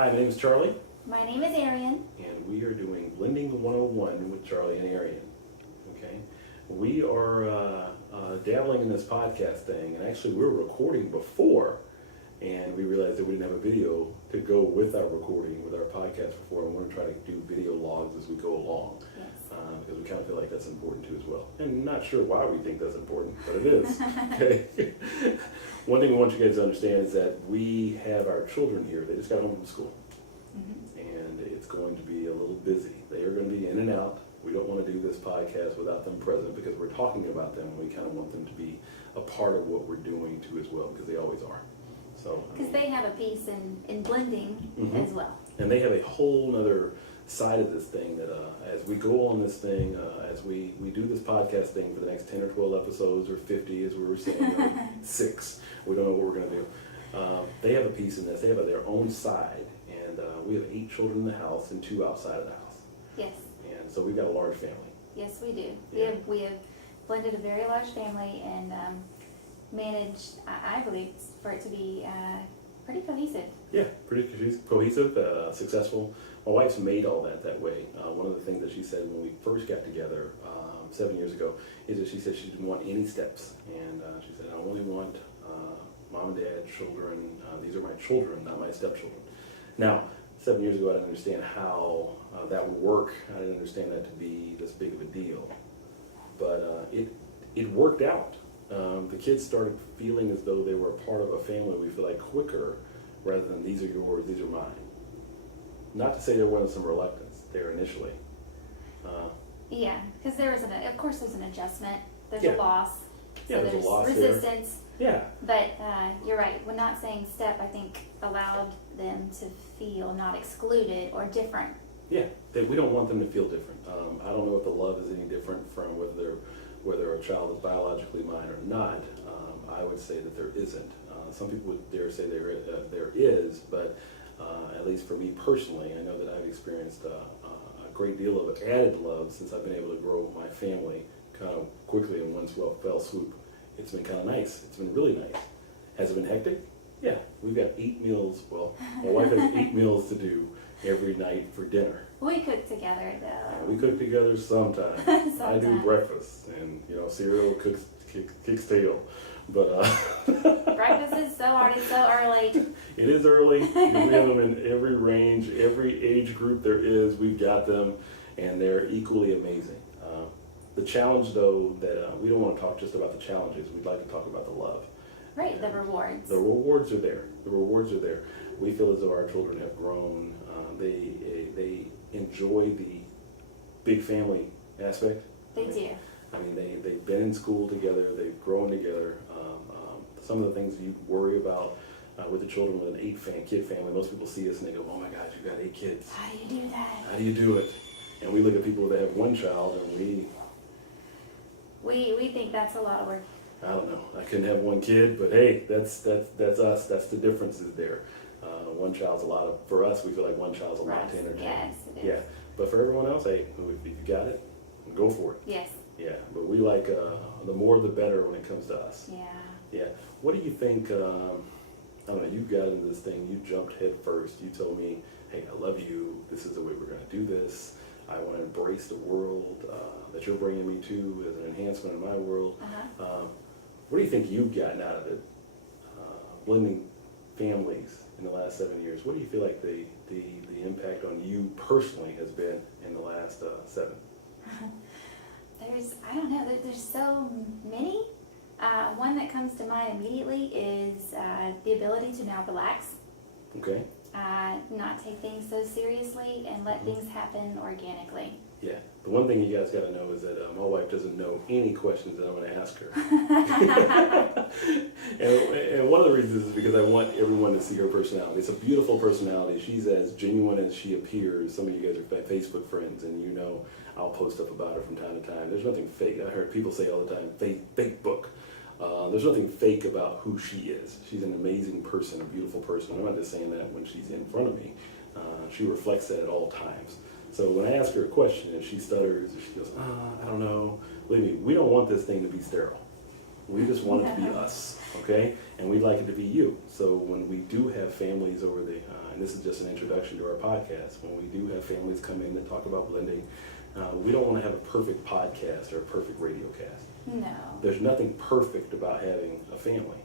Hi, my name is Charlie, My name is Arian. and we are doing Blending 101 with Charlie and Arian. Okay, we are dabbling in this podcast thing, and actually we were recording before, and we realized that we didn't have a video to go with our recording, with our podcast before, and we're going to try to do video logs as we go along. Yes. Because we kind of feel like that's important too as well. And not sure why we think that's important, but it is. Okay. One thing we want you guys to understand is that we have our children here. They just got home from school. And it's going to be a little busy. They are going to be in and out. We don't want to do this podcast without them present because we're talking about them and we kind of want them to be a part of what we're doing too as well, because they always are. So Because they have a piece in blending Mhm. as well. And they have a whole nother side of this thing that as we go on this thing, as we do this podcast thing for the next 10 or 12 episodes or 50 as we were saying, or 6, we don't know what we're going to do. They have a piece in this. They have their own side. And we have 8 children in the house and 2 outside of the house. Yes. And so we've got a large family. Yes, we do. Yeah. We have blended a very large family and managed, I believe, for it to be pretty cohesive. Yeah, pretty cohesive, successful. My wife's made all that way. One of the things that she said when we first got together 7 years ago is that she said she didn't want any steps. And she said, I only want mom and dad, children. These are my children, not my stepchildren. Now, 7 years ago, I didn't understand how that would work. I didn't understand that to be this big of a deal. But it worked out. The kids started feeling as though they were a part of a family, we feel like, quicker rather than these are yours, these are mine. Not to say there wasn't some reluctance there initially. Yeah, because of course there's an adjustment. There's Yeah. a loss. Yeah, So there's a there's loss there. resistance. Yeah, But you're right. When not saying step, I think allowed them to feel not excluded or different. yeah. We don't want them to feel different. I don't know if the love is any different from whether a child is biologically mine or not. I would say that there isn't. Some people would dare say there is, but at least for me personally, I know that I've experienced a great deal of added love since I've been able to grow my family kind of quickly in one fell swoop. It's been kind of nice. It's been really nice. Has it been hectic? Yeah. We've got 8 meals. Well, my wife has 8 meals to do every night for dinner. We cook together though. We cook together sometimes. I do Sometimes. breakfast, and cereal kicks tail. But Breakfast is so hard. It's so early. it is early. We have them in every range, every age group there is. We've got them, and they're equally amazing. The challenge, though, that we don't want to talk just about the challenges. We'd like to talk about the love. Right, the rewards. The rewards are there. The rewards are there. We feel as though our children have grown. They enjoy the big family aspect. They do. I mean, they've been in school together. They've grown together. Some of the things you worry about with the children with an 8-kid family, most people see us and they go, "Oh my gosh, you've got 8 kids. How do you do that? How do you do it?" And we look at people that have 1 child and We think that's a lot of work. I don't know. I couldn't have 1 kid, but hey, that's us. That's the differences there. 1 child's a lot for us. We feel like 1 child's a lot to entertain. Yes, it is. Yeah, but for everyone else, hey, if you got it, go for it. Yes. Yeah, but we like the more the better when it comes to us. Yeah. Yeah. What do you think? I don't know. You got into this thing. You jumped head first. You told me, "Hey, I love you. This is the way we're going to do this. I want to embrace the world that you're bringing me to as an enhancement in my world." Uh-huh. What do you think you've gotten out of it? Blending families in the last 7 years. What do you feel like the impact on you personally has been in the last 7? I don't know, there's so many. One that comes to mind immediately is the ability to now relax, Okay. not take things so seriously, and let things happen organically. Yeah. The one thing you guys got to know is that my wife doesn't know any questions that I'm going to ask her. and one of the reasons is because I want everyone to see her personality. It's a beautiful personality. She's as genuine as she appears. Some of you guys are Facebook friends, and I'll post stuff about her from time to time. There's nothing fake. I heard people say all the time, fake book. There's nothing fake about who she is. She's an amazing person, a beautiful person. I'm not just saying that when she's in front of me. She reflects that at all times. So when I ask her a question and she stutters, or she goes, I don't know, believe me, we don't want this thing to be sterile. We just want it to be us, okay? And we'd like it to be you. So when we do have families over the, and this is just an introduction to our podcast, when we do have families come in that talk about blending, we don't want to have a perfect podcast or a perfect radio cast. No. There's nothing perfect about having a family.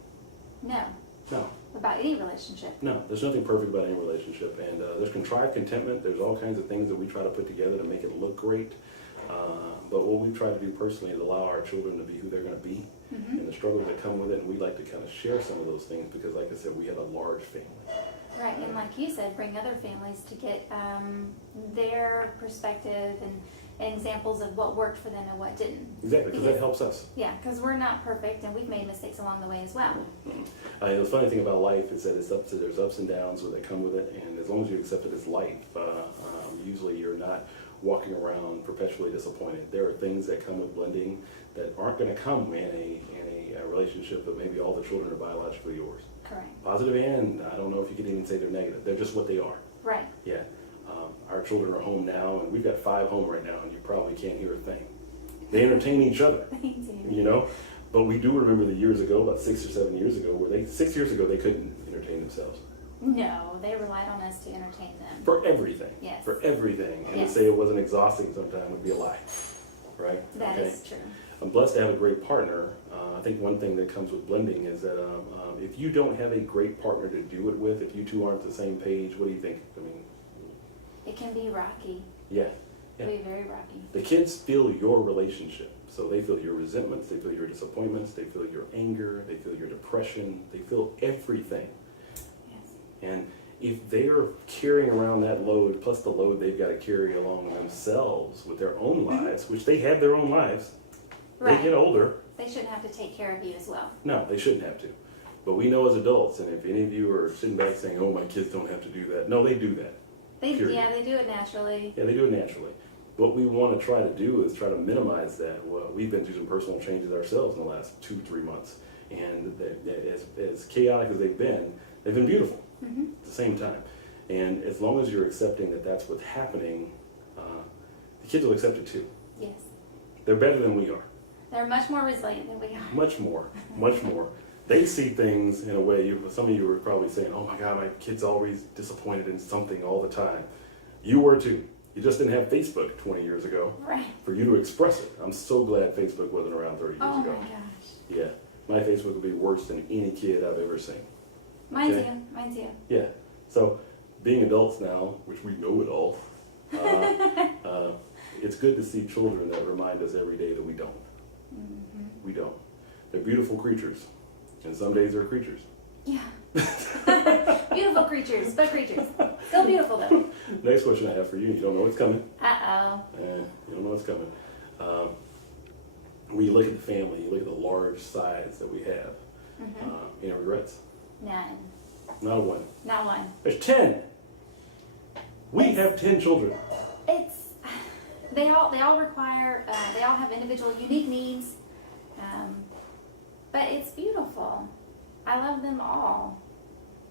No. No. About any relationship. No, there's nothing perfect about any relationship, and there's contrived contentment. There's all kinds of things that we try to put together to make it look great. But what we try to do personally is allow our children to be who they're going to be, and the struggles that come with it. And we like to kind of share some of those things because, like I said, we have a large family. Right, and like you said, bring other families to get their perspective and examples of what worked for them and what didn't. Exactly, because that helps us. Yeah, because we're not perfect and we've made mistakes along the way as well. The funny thing about life is that there's ups and downs that come with it, and as long as you accept it as life, usually you're not walking around perpetually disappointed. There are things that come with blending that aren't going to come in a relationship that maybe all the children are biologically yours. Correct. Positive, and I don't know if you could even say they're negative. They're just what they are. Right. Yeah. Our children are home now, and we've got 5 home right now, and you probably can't hear a thing. They entertain each other. They do. You know? But we do remember the years ago, about 6 or 7 years ago, where 6 years ago they couldn't entertain themselves. No, they relied on us to entertain them. For everything. Yes. For everything. And Yes. to say it wasn't exhausting sometimes would be a lie. Right? That is true. I'm blessed to have a great partner. I think one thing that comes with blending is that if you don't have a great partner to do it with, if you two aren't the same page, what do you think? I mean, It can be rocky. yeah. It Yeah. can be very rocky. The kids feel your relationship. So they feel your resentments, they feel your disappointments, they feel your anger, they feel your depression, they feel everything. Yes. And if they're carrying around that load, plus the load they've got to carry along themselves with their own lives, which they have their own lives, Right. they get older. They shouldn't have to take care of you as well. No, they shouldn't have to. But we know as adults, and if any of you are sitting back saying, oh, my kids don't have to do that. No, they do that. Period. Yeah, they do it naturally. Yeah, they do it naturally. What we want to try to do is try to minimize that. Well, we've been through some personal changes ourselves in the last 2-3 months. And as chaotic as they've been beautiful at the same time. And as long as you're accepting that that's what's happening, the kids will accept it too. Yes. They're better than we are. They're much more resilient than we are. Much more. Much more. They see things in a way, some of you were probably saying, oh my God, my kid's always disappointed in something all the time. You were too. You just didn't have Facebook 20 years ago Right. for you to express it. I'm so glad Facebook wasn't around 30 years Oh ago. my gosh. Yeah. My Facebook would be worse than any kid I've ever seen. Mine Okay. too. Mine too. Yeah. So being adults now, which we know it all, it's good to see children that remind us every day that we don't. We don't. They're beautiful creatures. And some days they're creatures. Yeah. Beautiful creatures, but creatures. Still beautiful though. Next question I have for you, you don't know what's coming. Uh-oh. You don't know what's coming. When you look at the family, you look at the large size that we have, any regrets? None. Not one. Not one. There's 10. We have 10 children. They all require, they all have individual unique needs, but it's beautiful. I love them all.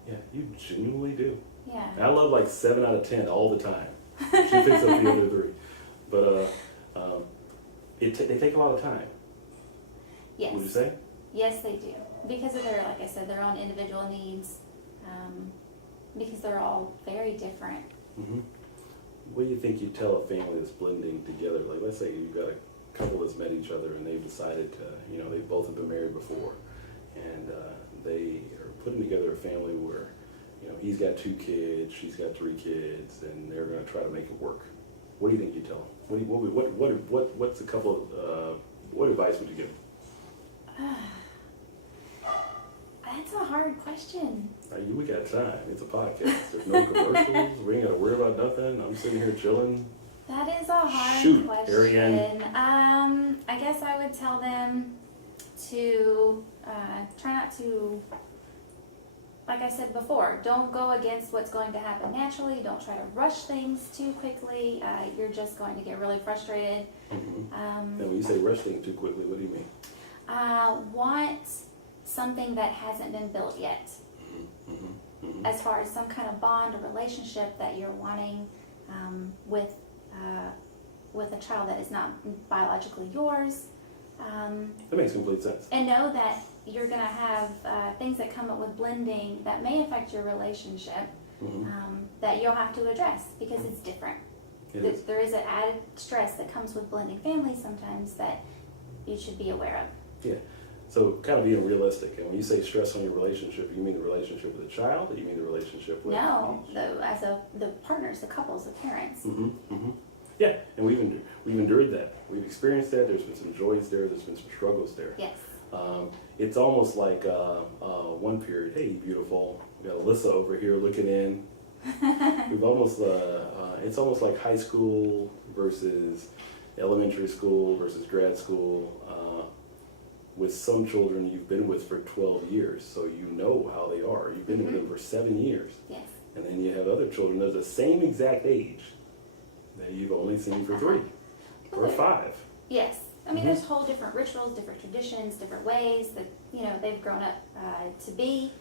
Yeah, you genuinely do. Yeah. I love like 7 out of 10 all the time. She picks up the other 3. But they take a lot of time. Yes. Would you say? Yes, they do. Because of their, like I said, their own individual needs, because they're all very different. Mm-hmm. What do you think you tell a family that's blending together? Like, let's say you've got a couple that's met each other and they've decided to, they both have been married before, and they are putting together a family where, he's got 2 kids, she's got 3 kids, and they're going to try to make it work. What do you think you tell them? What's a couple of, what advice would you give? That's a hard question. We got time. It's a podcast. There's no commercials. We ain't got to worry about nothing. I'm sitting here chilling. That is a hard Shoot, question. Ariane. I guess I would tell them to try not to, like I said before, don't go against what's going to happen naturally. Don't try to rush things too quickly. You're just going to get really frustrated. And when you say rush things too quickly, what do you mean? Want something that hasn't been built yet. As far as some kind of bond or relationship that you're wanting with a child that is not biologically yours, That makes complete sense. And know that you're going to have things that come up with blending that may affect your relationship that you'll have to address because it's different. There is an added stress that comes with blending families sometimes that you should be aware of. Yeah. So kind of being realistic. And when you say stress on your relationship, you mean the relationship with the child, or you mean the relationship with The partners, the couples, the parents. Yeah, and we've endured that. We've experienced that. There's been some joys there. There's been some struggles there. Yes. It's almost like one period. Hey, beautiful. We got Alyssa over here looking in. We've almost. It's almost like high school versus elementary school versus grad school. With some children you've been with for 12 years, so you know how they are. You've been with them for 7 years. Yes. And then you have other children that are the same exact age that you've only seen for 3 or 5. Yes. I mean, there's whole different rituals, different traditions, different ways that, they've grown up to be,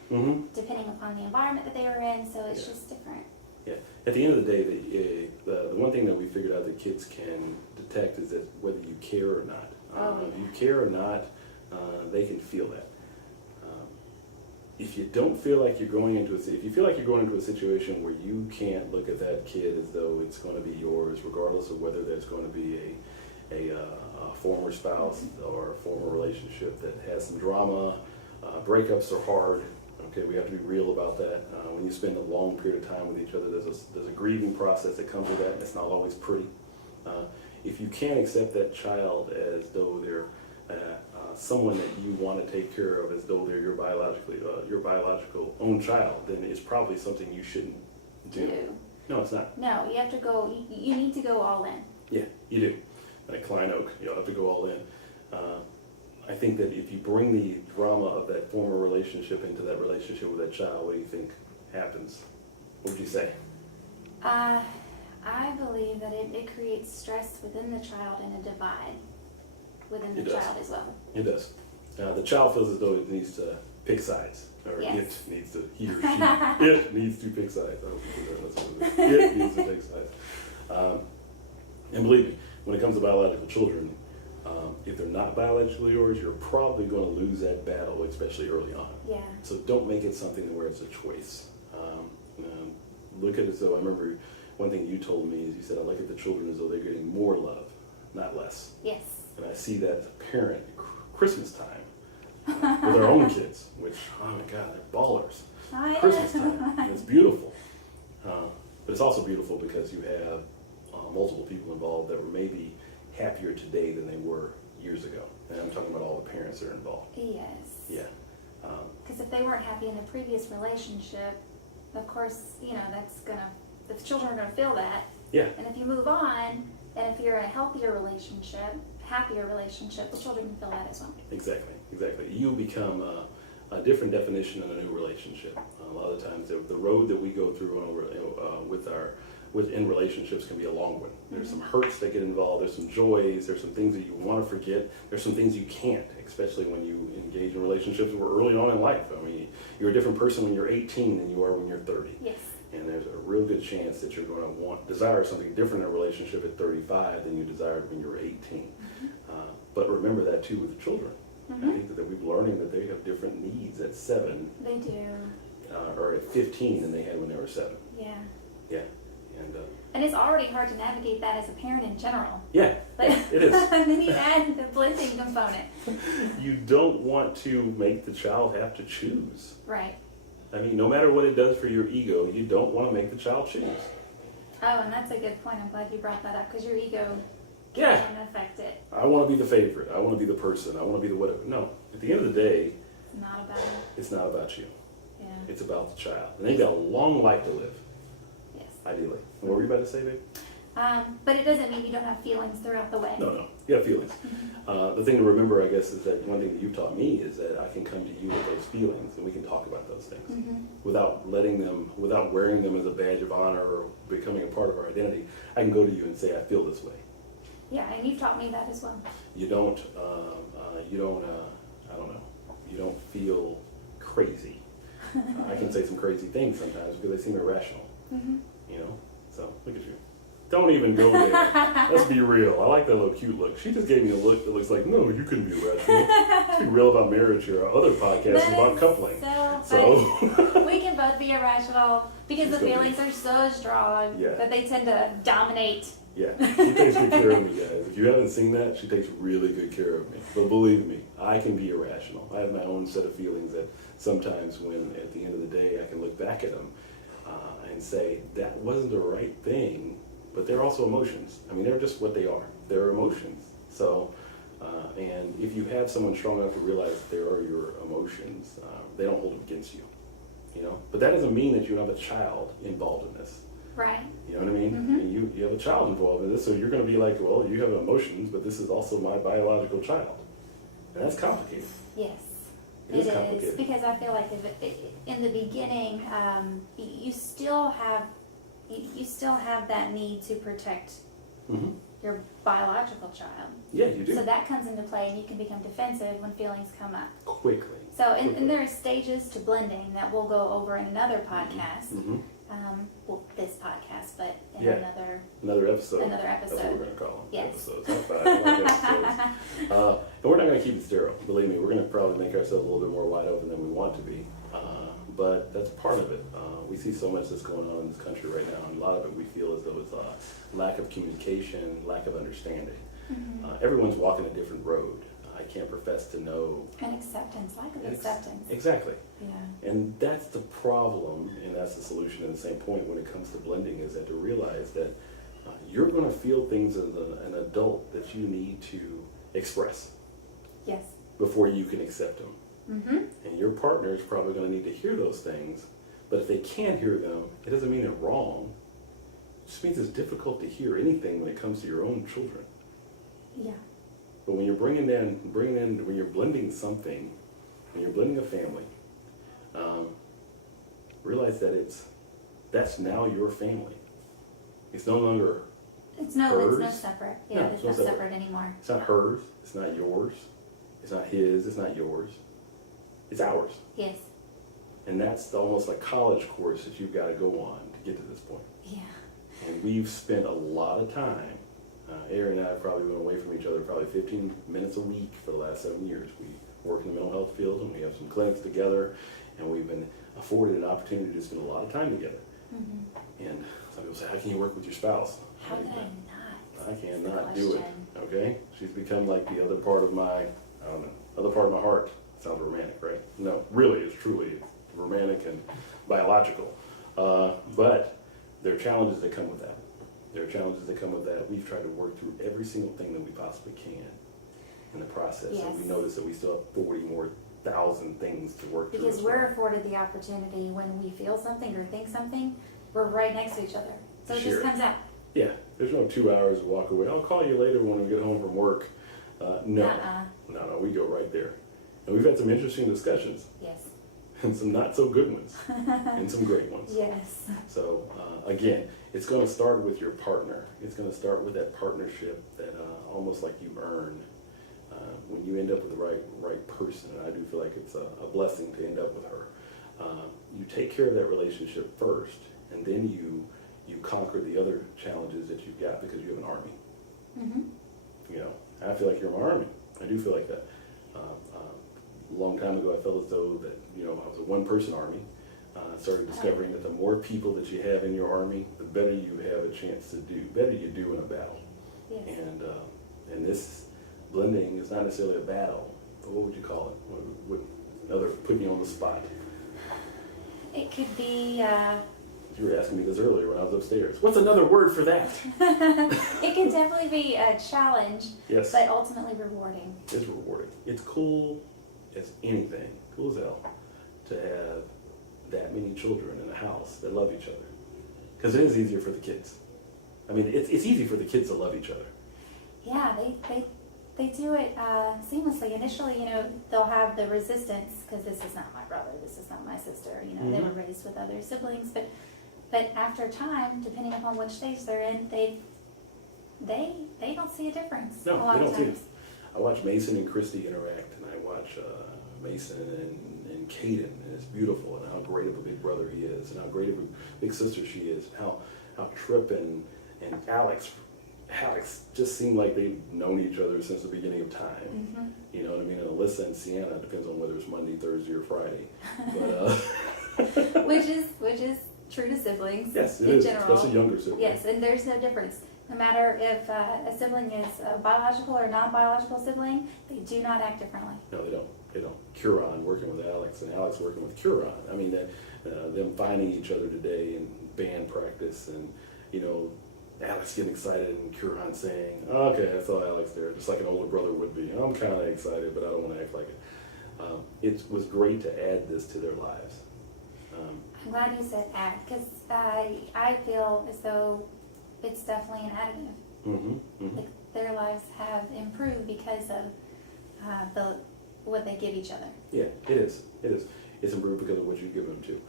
depending upon the environment that they were in, so it's just different. Yeah. At the end of the day, the one thing that we figured out that kids can detect is that whether you care or not. If you care or not, they can feel that. If you don't feel like you're going into if you feel like you're going into a situation where you can't look at that kid as though it's going to be yours, regardless of whether there's going to be a former spouse or a former relationship that has some drama, breakups are hard. Okay, we have to be real about that. When you spend a long period of time with each other, there's a grieving process that comes with that, and it's not always pretty. If you can't accept that child as though they're someone that you want to take care of as though they're your biological own child, then it's probably something you shouldn't do. No, it's not. No, you have to go, you need to go all in. Yeah, you do. Like Klein Oak, you'll have to go all in. I think that if you bring the drama of that former relationship into that relationship with that child, what do you think happens? What would you say? I believe that it creates stress within the child and a divide within the child as well. It does. The child feels as though it needs to pick sides, or he or she, it needs to pick sides. It needs to pick sides. And believe me, when it comes to biological children, if they're not biologically yours, you're probably going to lose that battle, especially early on. Yeah. So don't make it something where it's a choice. Look at it as though, I remember one thing you told me is you said, I look at the children as though they're getting more love, not less. Yes. And I see that as a parent at Christmas time with our own kids, which, oh my God, they're ballers. Christmas time. And it's beautiful. But it's also beautiful because you have multiple people involved that were maybe happier today than they were years ago. And I'm talking about all the parents that are involved. Yes. Yeah. Because if they weren't happy in the previous relationship, of course, the children are going to feel that. Yeah. And if you move on, and if you're in a healthier relationship, happier relationship, the children can feel that as well. Exactly. You become a different definition in a new relationship. A lot of times, the road that we go through in relationships can be a long one. There's some hurts that get involved. There's some joys. There's some things that you want to forget. There's some things you can't, especially when you engage in relationships where early on in life. I mean, you're a different person when you're 18 than you are when you're 30. Yes. And there's a real good chance that you're going to desire something different in a relationship at 35 than you desired when you were 18. But remember that too with the children. I think that we're learning that they have different needs at 7. They do. Or at 15 than they had when they were 7. Yeah. Yeah. And it's already hard to navigate that as a parent in general. Yeah, it is. And then you add the blending component. You don't want to make the child have to choose. Right. I mean, no matter what it does for your ego, you don't want to make the child choose. Oh, and that's a good point. I'm glad you brought that up because your ego Yeah. can affect it. I want to be the favorite. I want to be the person. I want to be the whatever. No. At the end of the day, It's not about it. it's not about you. Yeah. It's about the child. And they've got a long life to live, Yes. ideally. And what were you about to say, babe? But it doesn't mean you don't have feelings throughout the way. No. You have feelings. The thing to remember, I guess, is that one thing that you've taught me is that I can come to you with those feelings and we can talk about those things without wearing them as a badge of honor or becoming a part of our identity. I can go to you and say, I feel this way. Yeah, and you've taught me that as well. You don't feel crazy. I can say some crazy things sometimes because they seem irrational. So look at you. Don't even go there. Let's be real. I like that little cute look. She just gave me a look that looks like, no, you couldn't be rational. Let's be real about marriage here. Our other podcast is about coupling. So we can both be irrational because the She's gonna feelings are so strong Yeah. that they tend to dominate. Yeah, she takes good care of me, guys. If you haven't seen that, she takes really good care of me. But believe me, I can be irrational. I have my own set of feelings that sometimes when, at the end of the day, I can look back at them and say, that wasn't the right thing, but they're also emotions. I mean, they're just what they are. They're emotions. So, and if you have someone strong enough to realize that they are your emotions, they don't hold them against you, you know? But that doesn't mean that you have a child involved in this. Right. You know what I mean? Mm-hmm. And you have a child involved in this, so you're going to be like, well, you have emotions, but this is also my biological child. And that's complicated. Yes. It is complicated. Because I feel like in the beginning, you still have that need to protect Mm-hmm. your biological child. Yeah, you do. So that comes into play, and you can become defensive when feelings come up. Quickly. So, and there are stages to blending that we'll go over in another podcast. Mm-hmm. Well, this podcast, but in Yeah. another episode. another That's what we're episode. going to call them. Yes. Episodes. High five. I like episodes. And we're not going to keep it sterile. Believe me, we're going to probably make ourselves a little bit more wide open than we want to be. But that's part of it. We see so much that's going on in this country right now, and a lot of it we feel as though it's lack of communication, lack of understanding. Mm-hmm. Everyone's walking a different road. I can't profess to know. And acceptance, lack of acceptance. Exactly. Yeah. And that's the problem, and that's the solution at the same point when it comes to blending, is that to realize that you're going to feel things as an adult that you need to express Yes. before you can accept them. Mm-hmm. And your partner is probably going to need to hear those things, but if they can't hear them, it doesn't mean they're wrong. It just means it's difficult to hear anything when it comes to your own children. Yeah. But when you're when you're blending something, when you're blending a family, realize that that's now your family. It's no longer It's no hers. separate. No, Yeah, it's it's no not separate. separate anymore. It's not hers. It's not yours. It's not his. It's not yours. It's ours. Yes. And that's almost like college course that you've got to go on to get to this point. Yeah. And we've spent a lot of time. Erin and I have probably been away from each other probably 15 minutes a week for the last 7 years. We work in the mental health field, and we have some clinics together, and we've been afforded an opportunity to spend a lot of time together. Mm-hmm. And some people say, how can you work with your spouse? How could I not? I That's the cannot do it. question. Okay? She's become like the other part of my, I don't know, other part of my heart. Sounds romantic, right? No, really, it's truly romantic and biological. But there are challenges that come with that. There are challenges that come with that. We've tried to work through every single thing that we possibly can in the process. Yes. And we notice that we still have 40 more thousand things to work through. Because as we're well. afforded the opportunity when we feel something or think something, we're right next to each other. So it Sure. just comes out. Yeah, there's no 2 hours to walk away. I'll call you later when we get home from work. No. No, we go right there. And we've had some interesting discussions Yes. and some not so good ones and some great ones. Yes. So again, it's going to start with your partner. It's going to start with that partnership that almost like you earn when you end up with the right person. And I do feel like it's a blessing to end up with her. You take care of that relationship first, and then you conquer the other challenges that you've got because you have an army. Mm-hmm. You know, I feel like you're my army. I do feel like that. A long time ago, I felt as though that, you know, I was a one-person army. Started discovering that the more people that you have in your army, the better you have a chance to do, better you do in a battle. Yes. And this blending is not necessarily a battle, but what would you call it? Another putting you on the spot. It could be, You were asking me this earlier when I was upstairs. What's another word for that? it can definitely be a challenge, Yes. but ultimately rewarding. It's rewarding. It's cool as anything, cool as hell, to have that many children in a house that love each other. Because it is easier for the kids. I mean, it's easy for the kids to love each other. Yeah, they do it seamlessly. Initially, you know, they'll have the resistance because this is not my brother, this is not my sister. You know, they were raised with other siblings, but after time, depending upon which stage they're in, they don't see a difference. No, a lot they of don't see times. it. I watch Mason and Christy interact, and I watch Mason and Caden, and it's beautiful, and how great of a big brother he is, and how great of a big sister she is, and how Tripp and and Alex just seemed like they've known each other since the beginning of time. Mm-hmm. You know what I mean? And Alyssa and Sienna, depends on whether it's Monday, Thursday, or Friday. But, which is true to siblings. yes, it in is, general. especially younger siblings. Yes, and there's no difference. No matter if a sibling is a biological or non-biological sibling, they do not act differently. No, they don't. They don't. Curon working with Alex, and Alex working with Curon. I mean, them finding each other today in band practice, and you know, Alex getting excited and Curon saying, "Okay, I saw Alex there," just like an older brother would be. I'm kind of excited, but I don't want to act like it. It was great to add this to their lives. I'm glad you said add, because I feel as though it's definitely an additive. Mm-hmm, mm-hmm. Like their lives have improved because of what they give each other. Yeah, it is. It is. It's improved because of what you give them too.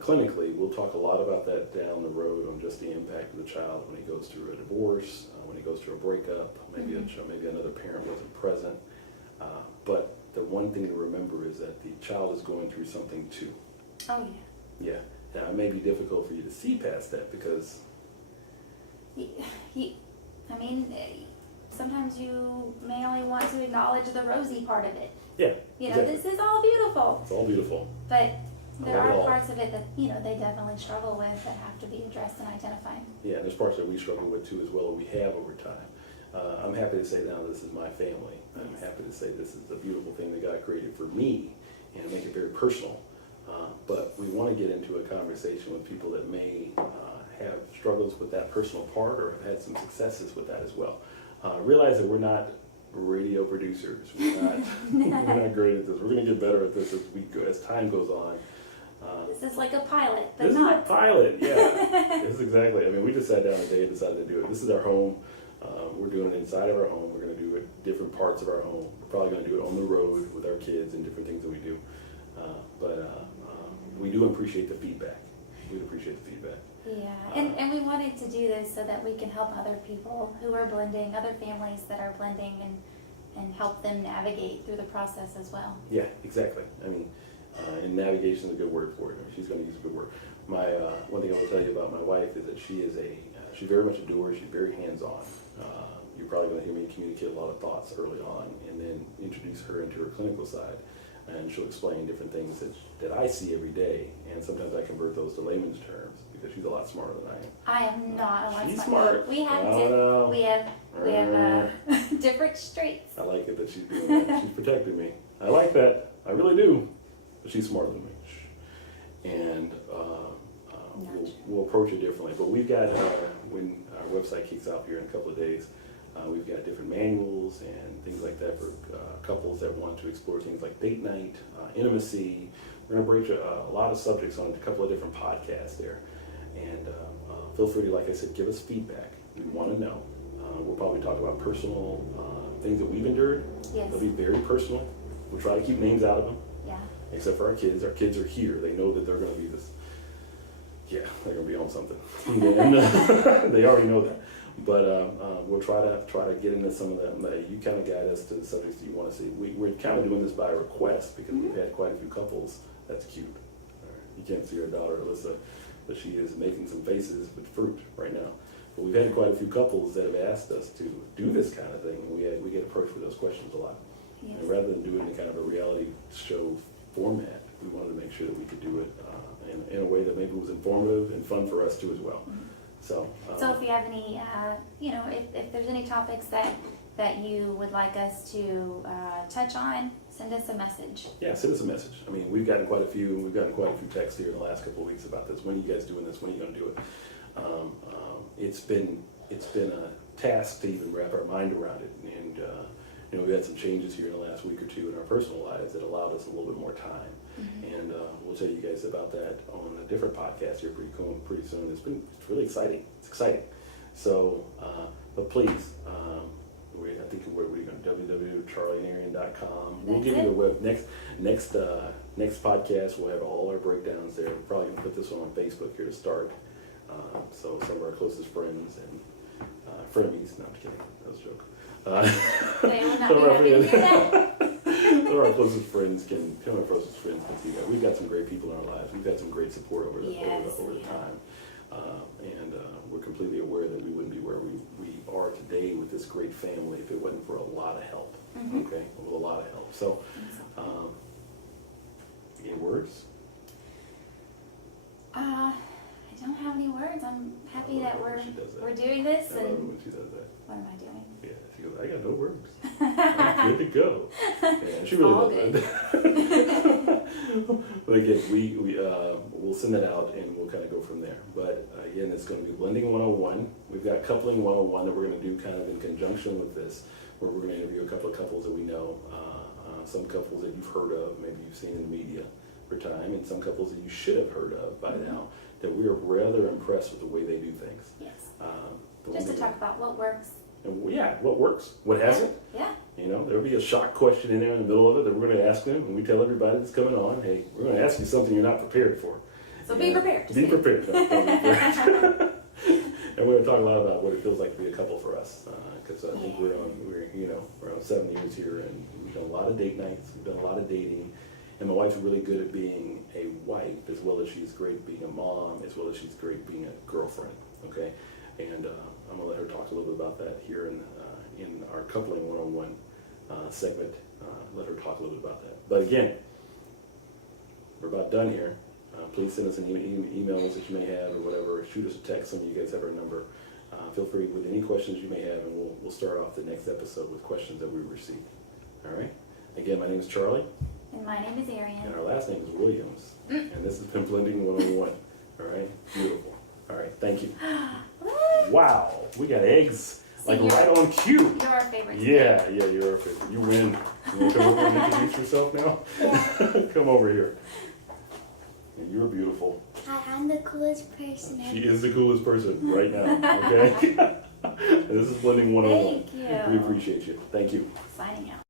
Clinically, we'll talk a lot about that down the road on just the impact of the child when he goes through a divorce, when he goes through a breakup, maybe maybe another parent wasn't present. But the one thing to remember is that the child is going through something too. Oh yeah. Yeah. Now it may be difficult for you to see past that because I mean, sometimes you may only want to acknowledge the rosy part of it. yeah, You know, exactly. this is all beautiful. It's all beautiful. But there Not at are all. parts of it that, you know, they definitely struggle with that have to be addressed and identified. Yeah, and there's parts that we struggle with too as well, and we have over time. I'm happy to say now this is my family. I'm happy to say this is a beautiful thing that God created for me and make it very personal. But we want to get into a conversation with people that may have struggles with that personal part or have had some successes with that as well. Realize that we're not radio producers. We're not great at this. We're going to get better at this as we go, as time goes on. This is like a pilot, but This not. is a pilot, yeah. This is exactly. I mean, we just sat down today and decided to do it. This is our home. We're doing it inside of our home. We're going to do it different parts of our home. We're probably going to do it on the road with our kids and different things that we do. But we do appreciate the feedback. We appreciate the feedback. Yeah, and we wanted to do this so that we can help other people who are blending, other families that are blending, and help them navigate through the process as well. Yeah, exactly. I mean, and navigation is a good word for it. She's going to use a good word. My one thing I will tell you about my wife is that she is she very much a doer. She's very hands-on. You're probably going to hear me communicate a lot of thoughts early on, and then introduce her into her clinical side, and she'll explain different things that I see every day, and sometimes I convert those to layman's terms because she's a lot smarter than I am. I am not a life She's smart. smart. We have No. we have different streets. I like it that she's doing that. She's protecting me. I like that. I really do. But she's smarter than me. And we'll approach it differently. But we've got, when our website kicks off here in a couple of days, we've got different manuals and things like that for couples that want to explore things like date night, intimacy. We're going to break a lot of subjects on a couple of different podcasts there. And feel free to, like I said, give us feedback. We want to know. We'll probably talk about personal things that we've endured. Yes. They'll be very personal. We'll try to keep names out of them. Yeah. Except for our kids. Our kids are here. They know that they're going to be this. Yeah, they're going to be on something. And, they already know that. But we'll try to get into some of them. You kind of guide us to the subjects that you want to see. We're kind of doing this by request because we've had quite a few couples. That's cute. You can't see our daughter, Alyssa, but she is making some faces with fruit right now. But we've had quite a few couples that have asked us to do this kind of thing, and we get approached with those questions a lot. Yes. And rather than do it in kind of a reality show format, we wanted to make sure that we could do it in a way that maybe was informative and fun for us too as well. Mm-hmm. So if you have any, if there's any topics that you would like us to touch on, send us a message. yeah, send us a message. I mean, we've gotten quite a few texts here in the last couple of weeks about this. When are you guys doing this? When are you going to do it? It's been a task to even wrap our mind around it, and we've had some changes here in the last week or two in our personal lives that allowed us a little bit more time. Mm-hmm. And we'll tell you guys about that on a different podcast here pretty soon. It's really exciting. It's exciting. So, but please, I think we're going to www.charlieandarian.com. We'll give you the web next podcast. We'll have all our breakdowns there. We're probably going to put this one on Facebook here to start. So some of our closest friends and frenemies. No, I'm kidding. That was a joke. They will not be happy to hear that. Some of our closest friends can see that. We've got some great people in our lives. We've got some great support over the time. We're completely aware that we wouldn't be where we are today with this great family if it wasn't for a lot of help. Mhm. Okay, with a lot of help. So, any words? I don't have any words. I'm happy that when she does that. we're doing this. I love it And when she does that. what am I doing? Yeah, she goes, I got no words. I'm good to go. Yeah, she really All does that. But again, we'll send it out and we'll kind of go from there. But again, it's going to be Blending 101. We've got Coupling 101 that we're going to do kind of in conjunction with this, where we're going to interview a couple of couples that we know, some couples that you've heard of, maybe you've seen in the media for time, and some couples that you should have heard of by now, that we are rather impressed with the way they do things. Yes. The Just way to they- talk about what works. And yeah, what works, what hasn't. Yeah. You know, there'll be a shock question in there in the middle of it that we're going to ask them, and we tell everybody that's coming on, hey, we're going to ask you something you're not prepared for. So be prepared. Be prepared. And we're going to talk a lot about what it feels like to be a couple for us, because I think we're on 7 years here, and we've done a lot of date nights, we've done a lot of dating, and my wife's really good at being a wife, as well as she's great at being a mom, as well as she's great being a girlfriend. Okay, and I'm going to let her talk a little bit about that here in our Coupling 101 segment. Let her talk a little bit about that. But again, we're about done here. Please send us an emails that you may have or whatever. Shoot us a text. Some of you guys have our number. Feel free with any questions you may have, and we'll start off the next episode with questions that we received. All right. Again, my name is Charlie, And my name is Arian. and our last name is Williams, and this has been Blending 101. All right. Beautiful. All right. Thank you. Wow, we got eggs like you're- right on cue. You're our favorite. Yeah, you're our favorite. You win. You want to come over and introduce yourself now? Yeah. Come over here. And you're beautiful. Hi, I'm the coolest person She ever. is the coolest person right now, okay? This is Blending 101. Thank you. We appreciate you. Thank you. Signing out.